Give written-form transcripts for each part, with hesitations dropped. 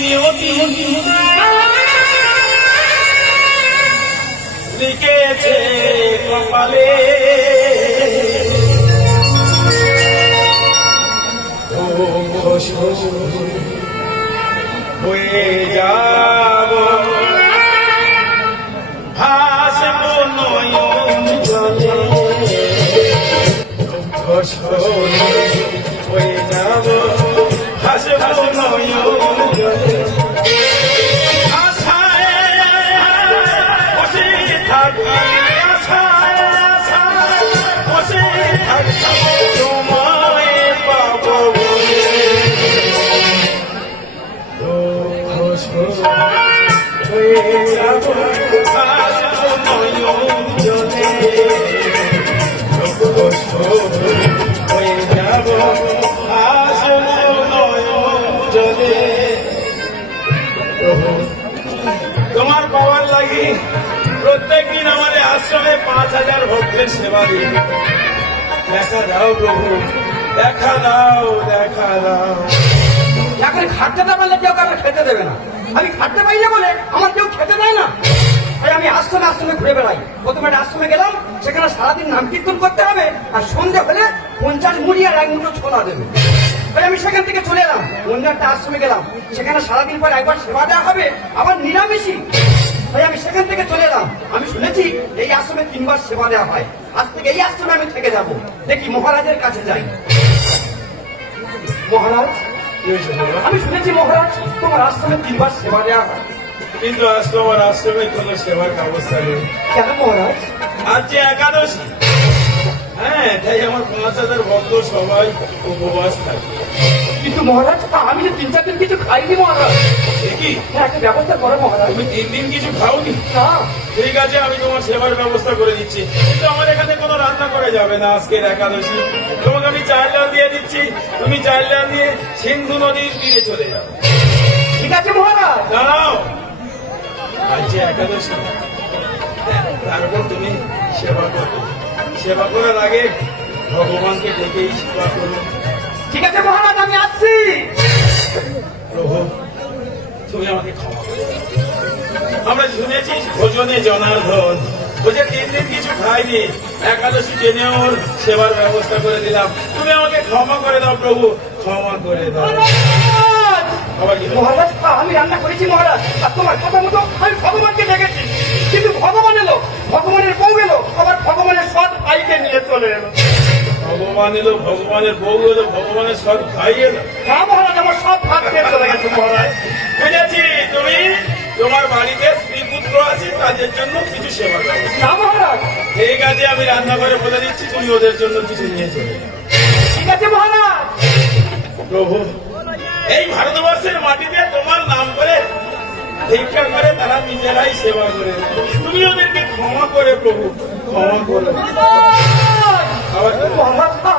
নিয়তি লিখেছে কপালে হয়ে যাব ভাসব নয়ন জলে হয়ে যাব ভাসব নয়ন জলে আশায় বসে থাকি আশায় বসে থাকি তোমায় পাব হয়ে যাব ভাসব নয়ন জলে হয়ে যাব ভাসব নয়ন জলে। তোমার পাওয়ার লাগি প্রত্যেকদিন আমাদের আশ্রমে 5,000 ভক্তের সেবা দিই। দেখা দাও প্রভু, দেখা দাও, দেখা দাও। এখন খাটতে না পারলে কেউ কাউকে খেতে দেবে না। আমি খাটতে পারি না বলে আমার কেউ খেতে দেয় না। তাই আমি আশ্রমে আশ্রমে ঘুরে বেড়াই। প্রথমে একটা আশ্রমে গেলাম, সেখানে সারাদিন নাম কীর্তন করতে হবে, আর সন্ধ্যে হলে 50 মুড়ি আর 1 মুঠো ছোলা দেবে। তাই আমি সেখান থেকে চলে এলাম, অন্য একটা আশ্রমে গেলাম, সেখানে সারাদিন পর একবার সেবা দেওয়া হবে, আবার নিরামিষই। তাই আমি সেখান থেকে চলে এলাম। আমি শুনেছি এই আশ্রমে 3 বার সেবা দেওয়া হয়। আজ থেকে এই আশ্রমে আমি থেকে যাব। দেখি মহারাজের কাছে যাই। মহারাজ, আমি শুনেছি মহারাজ তোমার আশ্রমে 3 বার সেবা দেওয়া হয়। কিন্তু আজ তোমার আশ্রমে কোনো সেবার ব্যবস্থা নেই। কেন মহারাজ? আজ যে একাদশী। হ্যাঁ, তাই আমার 5,000 ভক্ত সবাই উপবাস থাকে। কিন্তু মহারাজ আমি যে 3-4 দিন কিছু খাইনি মহারাজ। কি একটা ব্যবস্থা করো মহারাজ। তুমি 3 দিন কিছু খাওনি? না। ঠিক আছে, আমি তোমার সেবার ব্যবস্থা করে দিচ্ছি, কিন্তু আমার এখানে কোনো রান্না করে যাবে না আজকের একাদশী। তোমাকে আমি চাল ডাল দিয়ে দিচ্ছি, তুমি চাল ডাল দিয়ে সিন্ধু নদীর তীরে চলে যাও। ঠিক আছে মহারাজ। দাঁড়াও, আজ যে একাদশী, তারপর তুমি সেবা করো। সেবা করার আগে ভগবানকে ডেকেই সেবা করো। ঠিক আছে মহারাজ, আমি আসছি। প্রভু, তুমি আমাকে ক্ষমা করো। আমরা শুনেছি ভোজনে জনার্দন, বুঝে 3 দিন কিছু খাইনি, একাদশী টেনে ওর সেবার ব্যবস্থা করে দিলাম। তুমি আমাকে ক্ষমা করে দাও প্রভু, ক্ষমা করে দাও। মহারাজ আমি রান্না করেছি মহারাজ, আর তোমার কথা মতো আমি ভগবানকে ডেকেছি, কিন্তু ভগবান এলো, ভগবানের বউ এলো, আবার ভগবানের সৎ ভাইকে নিয়ে চলে এলো। ভগবান এলো, ভগবানের বউ এলো, ভগবানের সৎ ভাই এলো। হ্যাঁ মহারাজ, আমার সব ভাগ খেয়ে চলে গেছে মহারাজ। বুঝেছি, তুমি তোমার বাড়িতে স্ত্রী পুত্র আছে, তাদের জন্য কিছু সেবা করো। না মহারাজ। ঠিক আছে, আমি রান্না করে বলে দিচ্ছি, তুমি ওদের জন্য কিছু নিয়ে চলে যাও। ঠিক আছে মহারাজ। প্রভু, এই ভারতবর্ষের মাটিতে তোমার নাম করে ভিক্ষা করে তারা নিজেরাই সেবা করে, তুমি ওদেরকে ক্ষমা করে প্রভু, ক্ষমা করে।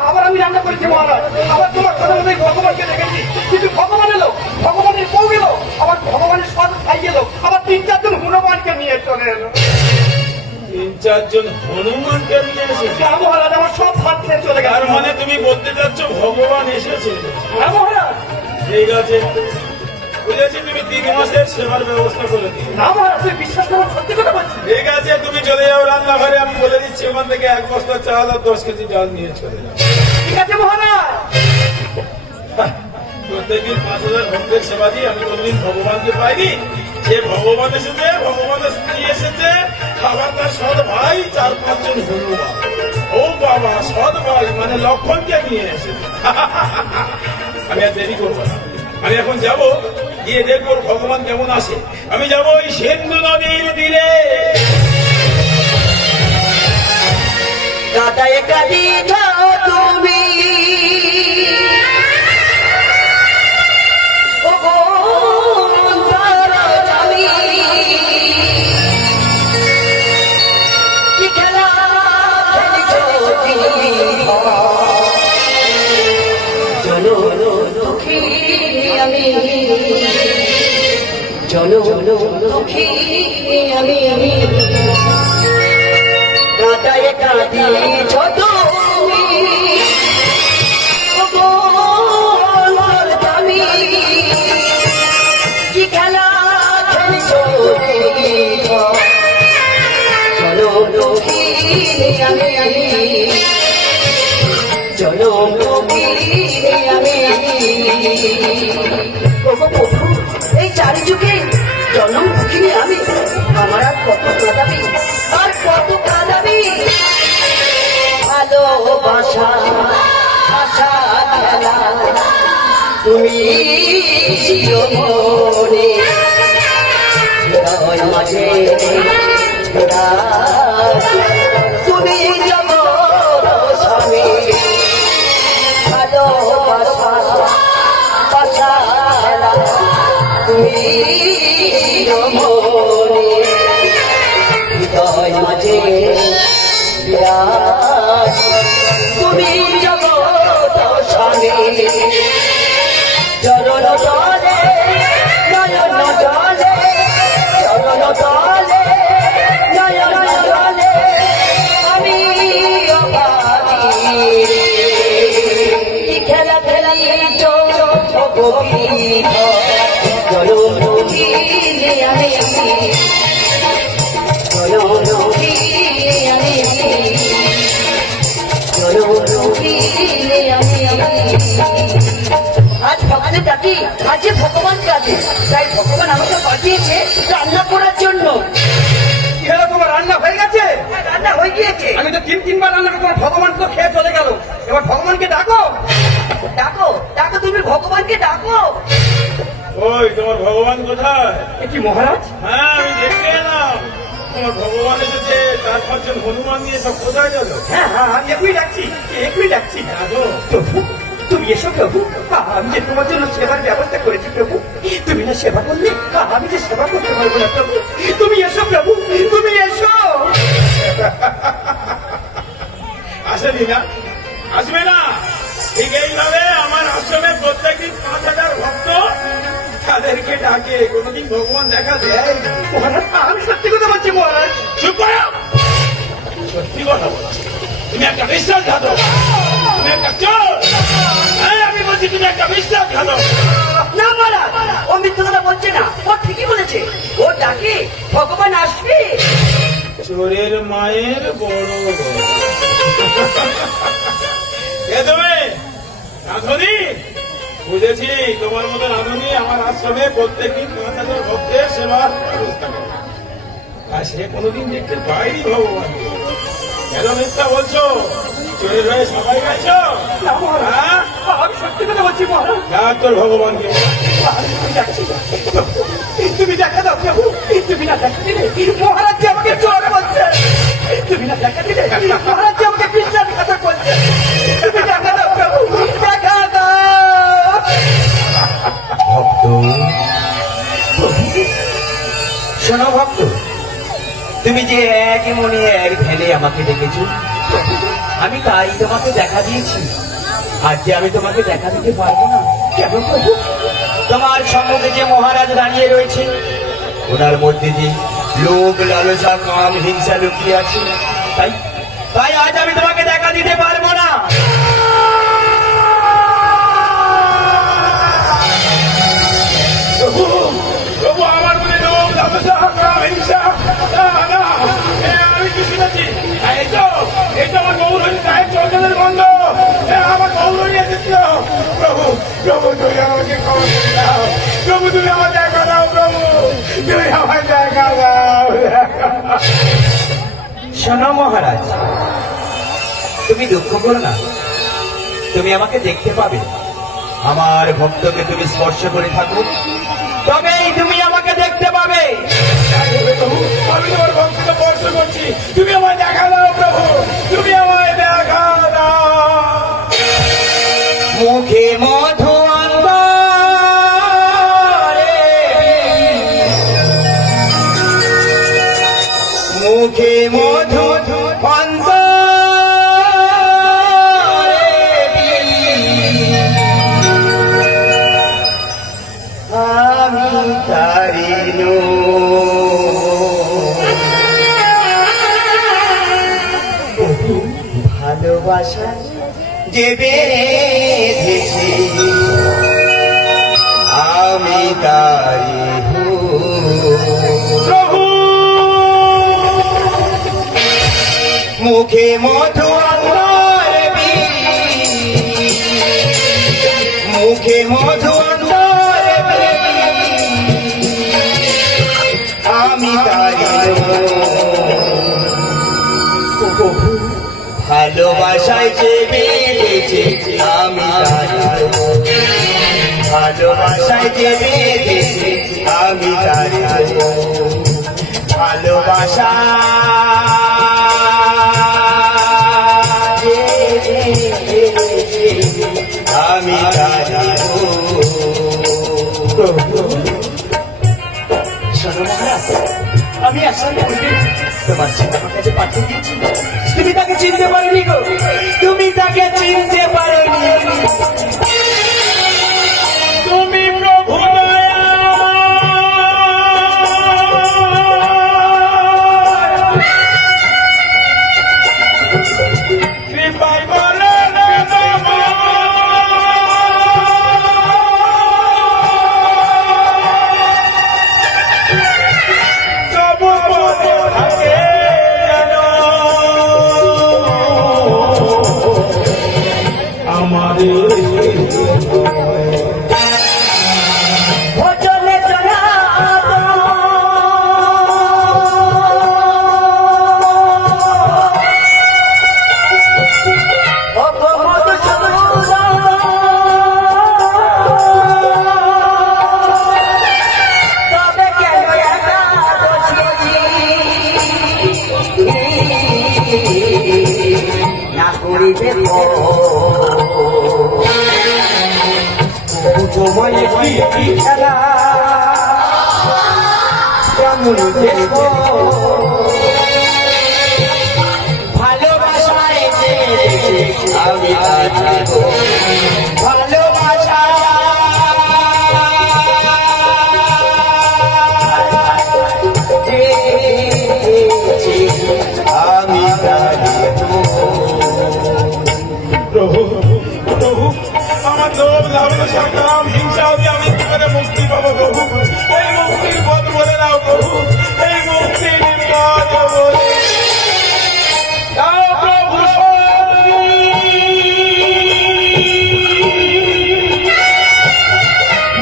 আবার আমি রান্না করেছি মহারাজ, আবার তোমার কথা মতো ভগবানকে দেখেছি, কিন্তু ভগবান এলো, ভগবানের বউ এলো, আবার ভগবানের সৎ ভাই এলো, আবার 3-4 জন হনুমানকে নিয়ে চলে এলো। 3-4 জন হনুমানকে নিয়ে এসেছে? হ্যাঁ মহারাজ, আমার সব ভাগ খেয়ে চলে গেল। তার মানে তুমি বলতে চাচ্ছ ভগবান এসেছে? হ্যাঁ মহারাজ। ঠিক আছে, বুঝেছি, তুমি 3 মাসের সেবার ব্যবস্থা করে দিও। না মহারাজ, তুমি বিশ্বাস করো, সত্যি কথা বলছি। ঠিক আছে, তুমি চলে যাও রান্নাঘরে, আমি বলে দিচ্ছি ওখান থেকে 1 বস্তা চাল আর 10 কেজি ডাল নিয়ে চলে যাও। ঠিক আছে মহারাজ। প্রত্যেকদিন 5,000 ভক্তের সেবা দিই, আমি কোনদিন ভগবানকে পাইনি। যে ভগবান এসেছে, ভগবানের স্ত্রী এসেছে, আবার তার সৎ ভাই 4-5 জন হনুমান। ও বাবা, সৎ ভাই মানে লক্ষণকে নিয়ে এসেছে। আমি আর দেরি করবো না, আমি এখন যাব, গিয়ে দেখবো ভগবান কেমন আসে। আমি যাবো ওই সিন্ধু নদীর তীরে। দাদা এটা দিঘা তুমি চলো দুঃখী আমি রাধা একা দিয়েছ তুমি আমি ওগো প্রভু, এই চারিযুগে জন্ম দুঃখিনী আমি, আমার আর কত কাঁদাবি, আর কত কাঁদাবি। ভালোবাসা আশা খেলা তুমি চিরমনে হৃদয় মাঝে বিরাজ, তুমি জগৎ স্বামী। ভালোবাসা আশা খেলা তুমি চিরমনে হৃদয় মাঝে বিরাজ, তুমি জগৎ স্বামী। চরণ তলে নয়ন জলে, চরণ তলে নয়ন জলে আমি অভাবী। কি খেলা খেলিছ গোপীঠ, চরণ দিলে আমি, চরণ দিলে আমি, চরণ দিলে আমি। আজ ভগবানের ডাকি, আজ যে ভগবান কাজে, তাই ভগবান আমাকে পাঠিয়েছে রান্না করার জন্য। কি হলো, তোমার রান্না হয়ে গেছে? রান্না হয়ে গিয়েছে। আমি তো তিনবার রান্না করে তোমার ভগবান তো খেয়ে চলে গেল। এবার ভগবানকে ডাকো। ডাকো ডাকো, তুমি ভগবানকে ডাকো। ওই তোমার ভগবান কোথায়? এ কি মহারাজ? হ্যাঁ, আমি দেখতে এলাম তোমার ভগবান এসেছে, 4-5 জন হনুমান নিয়ে সব কোথায় গেল? হ্যাঁ হ্যাঁ, আমি এখনই ডাকছি, এখনই ডাকছি। জানো প্রভু, তুমি এসো প্রভু, আমি যে তোমার জন্য সেবার ব্যবস্থা করেছি প্রভু। তুমি না সেবা করলে আমি যে সেবা করতে পারবো না প্রভু। তুমি এসো প্রভু, তুমি এসো। আসেনি না, আসবে না। ঠিক এইভাবে আমার আশ্রমে প্রত্যেকদিন 5,000 ভক্ত তাদেরকে ডাকে, কোনোদিন ভগবান দেখা দেয়? মহারাজ, আমি সত্যি কথা বলছি মহারাজ। চুপ করো, সত্যি কথা বলছি। তুমি একটা বিশ্বাসঘাতক, তুমি একটা চোর। এই, আমি বলছি তুমি একটা বিশ্বাসঘাতক। না মহারাজ, ও মিথ্যে কথা বলছে না, ও ঠিকই বলেছে। ও ডাকে ভগবান আসবে। চোরের মায়ের বড় গলা। কে তুমি? রাধুনি? বুঝেছি, তোমার মতো রাধুনি আমার আশ্রমে প্রত্যেকদিন 5,000 ভক্তের সেবার ব্যবস্থা করে। আর সে কোনোদিন দেখতে পাইনি ভগবান। কেন মিথ্যা বলছো? চোরের হয়ে সবাই গেছো? না মহারাজ, হ্যাঁ? আমি সত্যি কথা বলছি মহারাজ। ডাক তোর ভগবানকে। আমি ডাকছি প্রভু, তুমি দেখা দাও প্রভু। তুমি না দেখা দিলে মহারাজ যে আমাকে চোর বলছে। তুমি না দেখা দিলে মহারাজ যে আমাকে বিশ্বাসঘাতক বলছে। তুমি দেখা দাও প্রভু, দেখা দাও। ভক্ত, শোনো ভক্ত, তুমি যে এক মনে এক ধ্যানে আমাকে ডেকেছো, আমি তাই তোমাকে দেখা দিয়েছি। আজ যে আমি তোমাকে দেখা দিতে পারবো না। কেন প্রভু? তোমার সম্মুখে যে মহারাজ দাঁড়িয়ে রয়েছে, ওনার মধ্যে যে লোভ লালসা কাম হিংসা লুকিয়ে আছে, তাই তাই আজ আমি তোমাকে দেখা দিতে পারবো না। প্রভু, প্রভু, আমার মনে লোভ লালসা কাম হিংসা না, না। আমি কি শুনেছি? এই তো আমার গৌরী গায়ের চন্দনের গন্ধ। আমার গৌরী এসেছিল। প্রভু, প্রভু, তুমি আমাকে ক্ষমা করে দাও। প্রভু, তুমি আমার দেখা দাও। প্রভু, তুমি আমার দেখা দাও। শোনো মহারাজ, তুমি দুঃখ করো না, তুমি আমাকে দেখতে পাবে। আমার ভক্তকে তুমি স্পর্শ করে থাকো, তবেই তুমি আমাকে দেখতে পাবে। প্রভু, আমি তোমার ভক্তকে স্পর্শ করছি, তুমি আমায় দেখা দাও। প্রভু, তুমি আমায় দেখা দাও। মুখে মধু অন্তরে, মুখে মধু অন্তরে, আমি তারিনু ভালোবাসা যে বেঁধেছি, আমি তারি প্রভু, মুখে মধু অন্তরে, মুখে মধু অন্তরে আমি তারি ভালোবাসায় যে বেঁধেছে আমি তারি ভালোবাসায় যে বেঁধেছে আমি তারি ভালোবাসা আমি তারি শোনো মহারাজ, আমি আসলে বলবি তোমার ছেলে আমার কাছে পাঠিয়ে দিচ্ছি, তুমি তাকে চিনতে পারোনি গো, তুমি তাকে চিনতে পারোনি। তুমি প্রভু কৃপায় বলে তবু বলে থাকে যেন আমাদের ভজনে তবে কেন না করিবে তোমায় কি খেলা কেমন দেখো ভালোবাসায় যে আমি তারি ভালোবাসা আমি তারি প্রভু প্রভু আমার লোভ লাভের সংগ্রাম হিংসা হতে আমি কি করে মুক্তি পাবো প্রভু? এই মুক্তির পথ বলে দাও প্রভু, এই মুক্তির পথ বলে দাও প্রভু।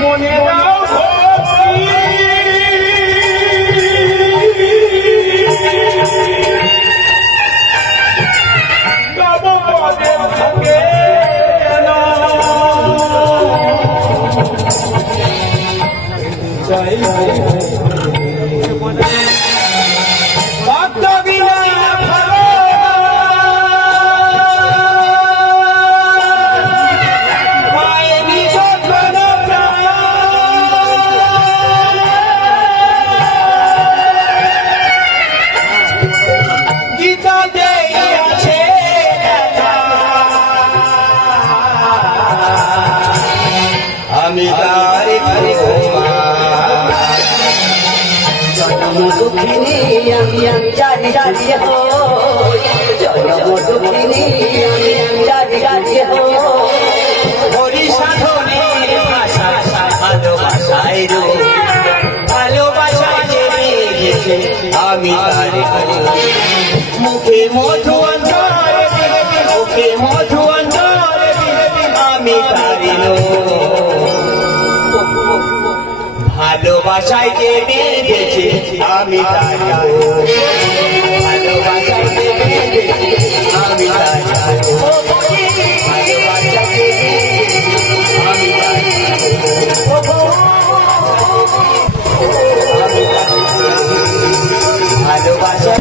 মনে দাও তব পদে থাকে না ভক্ত বিনা ভালো পায়নি যখন প্রাণ। গীতাতে আছে লেখা, আমি তার জনম দুঃখিনী আমি জানি জানি জনম দুঃখিনী আমি জানি জানি হরি সাধনের ভাষা ভালোবাসায় রো ভালোবাসায় যে বেঁধেছে আমি তারি মুখে মধু অন্তরে মুখে মধু অন্তরে আমি তারি ভালোবাসায় যে বেঁধেছে আমি তারি ভালোবাসায় যে বেঁধেছে আমি তারি ভালোবাসা